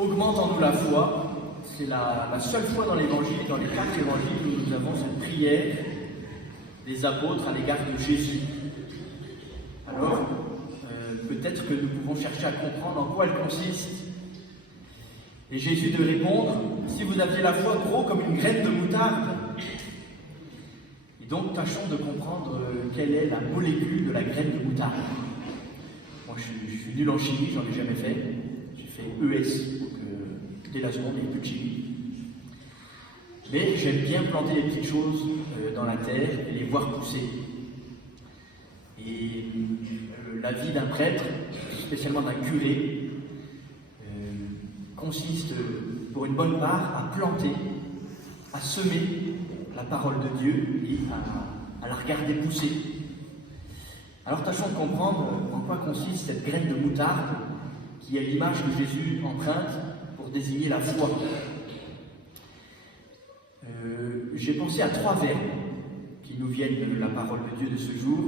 Augmente en nous la foi. C'est la seule fois dans l'Évangile, dans les 4 évangiles, où nous avons cette prière des apôtres à l'égard de Jésus. Alors, peut-être que nous pouvons chercher à comprendre en quoi elle consiste. Et Jésus de répondre, si vous aviez la foi gros comme une graine de moutarde. Et donc, tâchons de comprendre quelle est la molécule de la graine de moutarde. Moi, je suis nul en chimie, j'en ai jamais fait. J'ai fait ES, donc dès la seconde, il n'y a plus de chimie. Mais j'aime bien planter les petites choses dans la terre et les voir pousser. Et la vie d'un prêtre, spécialement d'un curé, consiste pour une bonne part à planter, à semer la parole de Dieu et à la regarder pousser. Alors tâchons de comprendre en quoi consiste cette graine de moutarde qui est l'image que Jésus emprunte pour désigner la foi. J'ai pensé à 3 verbes qui nous viennent de la parole de Dieu de ce jour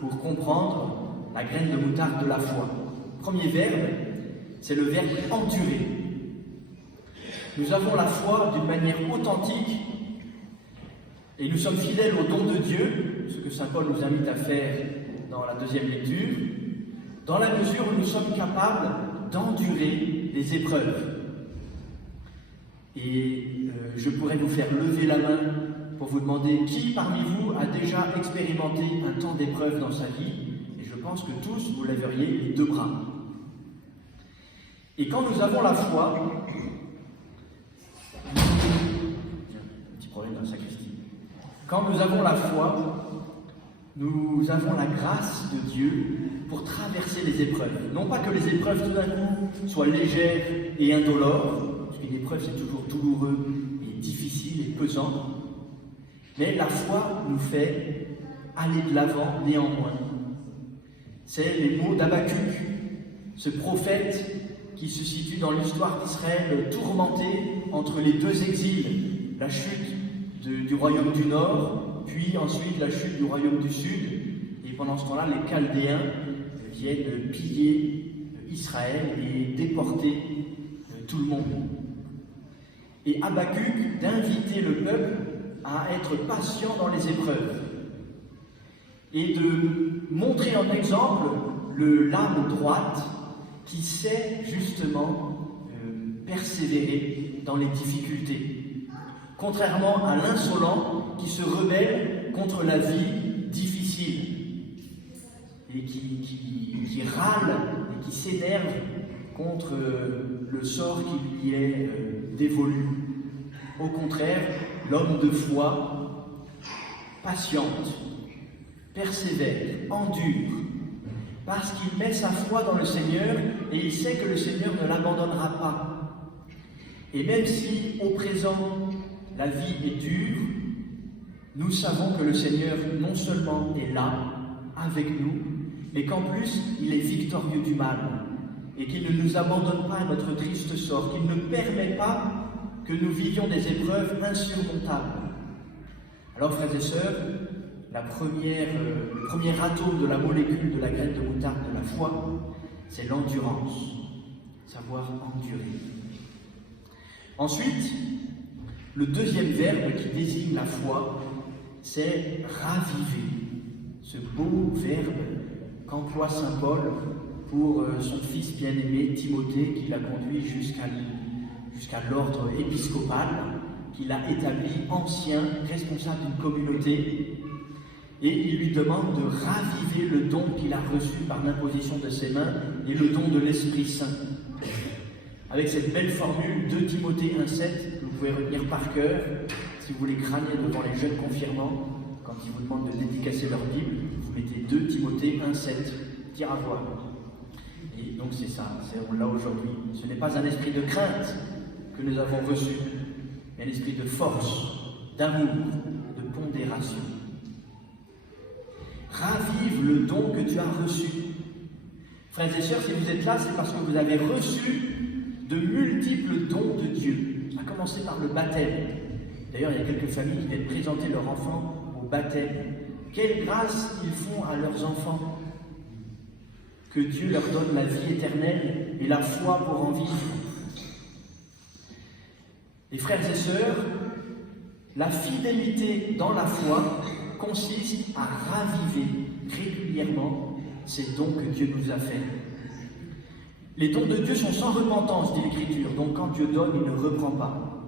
pour comprendre la graine de moutarde de la foi. Premier verbe, c'est le verbe endurer. Nous avons la foi d'une manière authentique et nous sommes fidèles au don de Dieu, ce que saint Paul nous invite à faire dans la 2e lecture, dans la mesure où nous sommes capables d'endurer les épreuves. Et je pourrais vous faire lever la main pour vous demander qui parmi vous a déjà expérimenté un temps d'épreuve dans sa vie, et je pense que tous vous lèveriez les 2 bras. Et quand nous avons la foi, petit problème dans la sacristie. Quand nous avons la foi, nous avons la grâce de Dieu pour traverser les épreuves. Non pas que les épreuves tout d'un coup soient légères et indolores, parce qu'une épreuve c'est toujours douloureux et difficile et pesant, mais la foi nous fait aller de l'avant néanmoins. C'est les mots d'Habacuc, ce prophète qui se situe dans l'histoire d'Israël tourmenté entre les 2 exils, la chute du royaume du Nord, puis ensuite la chute du royaume du Sud, et pendant ce temps-là, les Chaldéens viennent piller Israël et déporter tout le monde. Et Habacuc d'inviter le peuple à être patient dans les épreuves et de montrer en exemple l'âme droite qui sait justement persévérer dans les difficultés, contrairement à l'insolent qui se rebelle contre la vie difficile et qui râle et qui s'énerve contre le sort qui lui est dévolu. Au contraire, l'homme de foi patiente, persévère, endure, parce qu'il met sa foi dans le Seigneur et il sait que le Seigneur ne l'abandonnera pas. Et même si au présent la vie est dure, nous savons que le Seigneur non seulement est là, avec nous, mais qu'en plus il est victorieux du mal et qu'il ne nous abandonne pas à notre triste sort, qu'il ne permet pas que nous vivions des épreuves insurmontables. Alors frères et sœurs, le premier atome de la molécule de la graine de moutarde de la foi, c'est l'endurance, savoir endurer. Ensuite, le 2e verbe qui désigne la foi, c'est raviver. Ce beau verbe qu'emploie saint Paul pour son fils bien-aimé Timothée, qui l'a conduit jusqu'à l'ordre épiscopal, qu'il a établi ancien, responsable d'une communauté, et il lui demande de raviver le don qu'il a reçu par l'imposition de ses mains et le don de l'Esprit Saint. Avec cette belle formule 2 Timothée 1,7, que vous pouvez retenir par cœur, si vous voulez crâner devant les jeunes confirmants, quand ils vous demandent de dédicacer leur Bible, vous mettez 2 Timothée 1,7, dire à voir. Et donc c'est ça, on l'a aujourd'hui. Ce n'est pas un esprit de crainte que nous avons reçu, mais un esprit de force, d'amour, de pondération. Ravive le don que tu as reçu. Frères et sœurs, si vous êtes là, c'est parce que vous avez reçu de multiples dons de Dieu, à commencer par le baptême. D'ailleurs, il y a quelques familles qui viennent présenter leurs enfants au baptême. Quelle grâce ils font à leurs enfants! Que Dieu leur donne la vie éternelle et la foi pour en vivre. Et frères et sœurs, la fidélité dans la foi consiste à raviver régulièrement ces dons que Dieu nous a faits. Les dons de Dieu sont sans repentance, dit l'Écriture, donc quand Dieu donne, il ne reprend pas.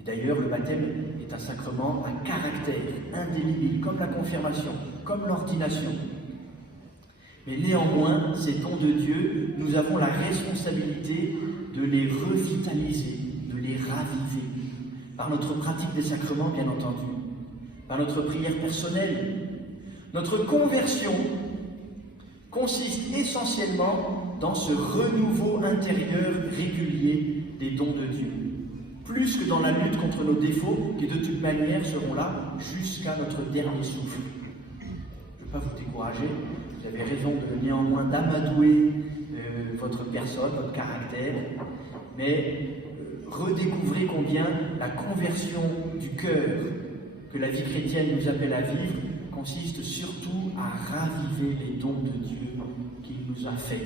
Et d'ailleurs, le baptême est un sacrement à caractère indélébile, comme la confirmation, comme l'ordination. Mais néanmoins, ces dons de Dieu, nous avons la responsabilité de les revitaliser, de les raviver, par notre pratique des sacrements, bien entendu, par notre prière personnelle. Notre conversion consiste essentiellement dans ce renouveau intérieur régulier des dons de Dieu, plus que dans la lutte contre nos défauts, qui de toute manière seront là jusqu'à notre dernier souffle. Je ne veux pas vous décourager, vous avez raison néanmoins d'amadouer votre personne, votre caractère, mais redécouvrez combien la conversion du cœur que la vie chrétienne nous appelle à vivre consiste surtout à raviver les dons de Dieu qu'il nous a faits.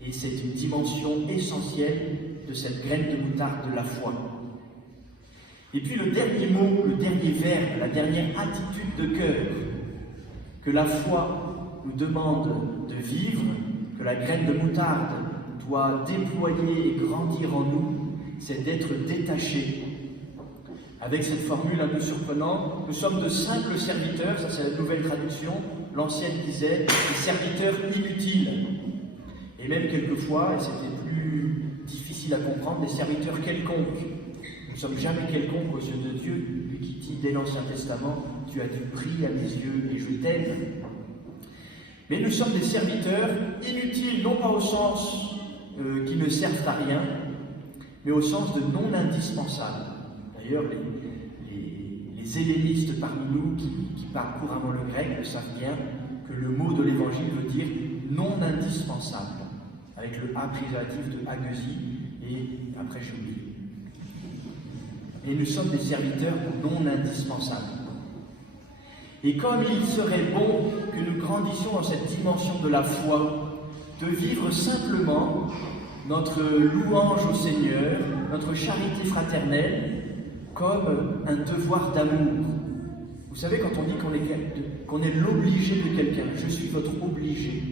Et c'est une dimension essentielle de cette graine de moutarde de la foi. Et puis le dernier mot, le dernier verbe, la dernière attitude de cœur que la foi nous demande de vivre, que la graine de moutarde doit déployer et grandir en nous, c'est d'être détaché. Avec cette formule un peu surprenante, nous sommes de simples serviteurs, ça c'est la nouvelle traduction, l'ancienne disait des serviteurs inutiles. Et même quelquefois, et c'était plus difficile à comprendre, des serviteurs quelconques. Nous ne sommes jamais quelconques aux yeux de Dieu, lui qui dit dès l'Ancien Testament, tu as du prix à mes yeux et je t'aime. Mais nous sommes des serviteurs inutiles, non pas au sens qui ne servent à rien, mais au sens de non indispensables. D'ailleurs, les hellénistes parmi nous qui parlent couramment le grec le savent bien que le mot de l'évangile veut dire non indispensable, avec le A privatif de ageusie, et après j'ai oublié. Et nous sommes des serviteurs non indispensables. Et comme il serait bon que nous grandissions dans cette dimension de la foi, de vivre simplement notre louange au Seigneur, notre charité fraternelle, comme un devoir d'amour. Vous savez, quand on dit qu'on est l'obligé de quelqu'un, je suis votre obligé.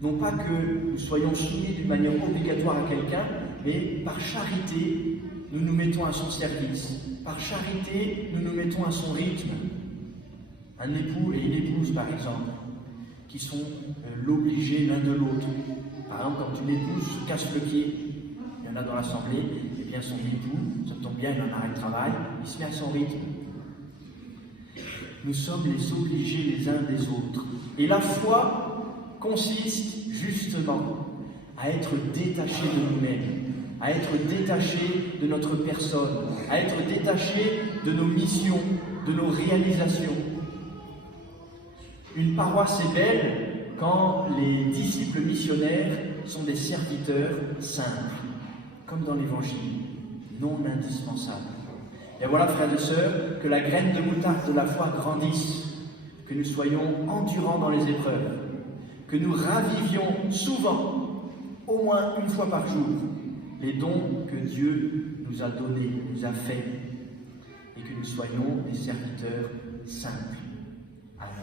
Non pas que nous soyons soumis d'une manière obligatoire à quelqu'un, mais par charité, nous nous mettons à son service. Par charité, nous nous mettons à son rythme. Un époux et une épouse, par exemple, qui sont l'obligé l'un de l'autre. Par exemple, quand une épouse se casse le pied, il y en a dans l'assemblée, et bien son époux, ça tombe bien, il en arrête le travail, il se met à son rythme. Nous sommes les obligés les uns des autres. Et la foi consiste justement à être détaché de nous-mêmes, à être détaché de notre personne, à être détaché de nos missions, de nos réalisations. Une paroisse est belle quand les disciples missionnaires sont des serviteurs simples, comme dans l'Évangile, non indispensables. Et voilà, frères et sœurs, que la graine de moutarde de la foi grandisse, que nous soyons endurants dans les épreuves, que nous ravivions souvent, au moins une fois par jour, les dons que Dieu nous a donnés, nous a faits, et que nous soyons des serviteurs simples. Amen.